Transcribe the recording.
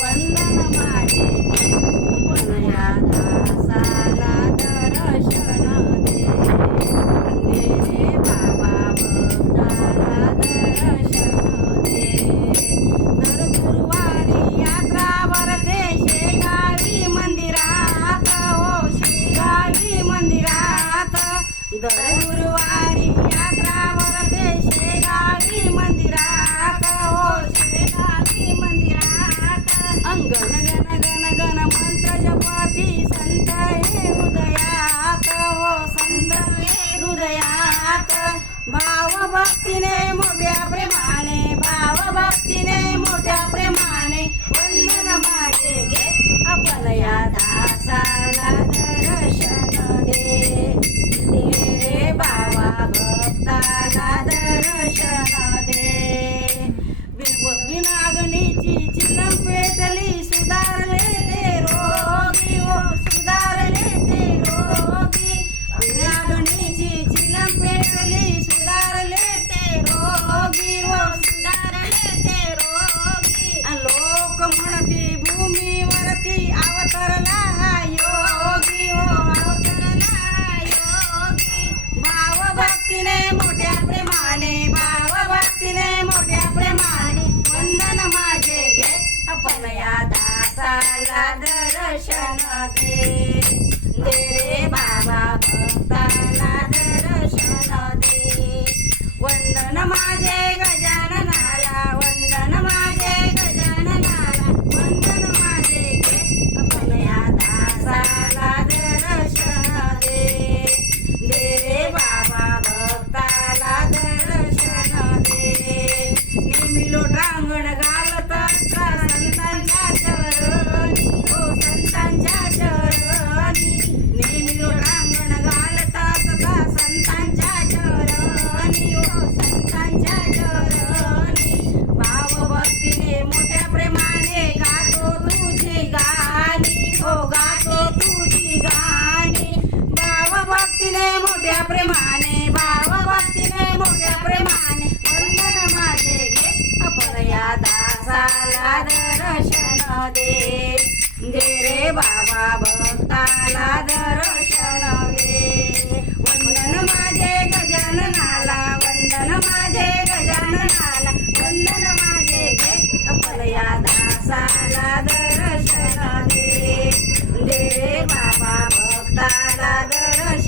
वंदन माझे घे पण या दासाला दर्शन दे रे बाबा भक्ताला दर्शन दे दर गुरुवारी यात्रा भरते शेगावी मंदिरात हो शेगावी मंदिरात दर गुरुवारी यात्रा भरते शेगावी मंदिरात हो शेगावी मंदिरात अंगण गण गण गण मंत्र जपती संत हे हृदयात हो संत हे हृदयात भाव भक्तीने मोठ्या प्रेमाने भाव भक्तीने मोठ्या प्रेमाने वंदन माझे घे आपण या दासाला दर्शन दे रे बाबा भक्ताला दर्शन दे विनागणीची चिलम पेटली सुधारले ते रोगी हो सुधारले ते रोगी विनागणीची चिलम पेटली सुधारले ते रोगी हो सुधारले ते रोगी लोक म्हणती भूमीवरती अवतरला हा योगी हो अवतरला हा योगी भाव भक्तीने मोठ्या प्रेमाने भाव भक्तीने मोठ्या प्रेमाने वंदन माझे घे आपण या दासाला दर्शन दे रे बाबा भक्ताला दर्शन दे वंदन माझे गजाननाला वंदन माझे गजाननाला वंदन माझे घे आपण या दासाला दर्शन दे रे बाबा भक्ताला दर्शन दे नेहमी लोटांगण घालत असता संतांच्या चरणी हो संतांच्या चरणी नेहमी लोटांगण घालत असता संतांच्या चरणी हो संतांच्या चरणी भाव भक्तीने मोठ्या प्रेमाने गातो तुझी गाणी हो गातो तुझी गाणी भाव भक्तीने मोठ्या प्रेमाने भाव भक्तीने मोठ्या प्रेमाने वंदन माझे घे आपण या दासाला दर्शन दे रे बाबा भक्ताला दर्शन दे वंदन माझे गजाननाला वंदन माझे गजाननाला वंदन माझे घे आपण या दासाला दर्शन दे रे बाबा भक्ताला दर्शन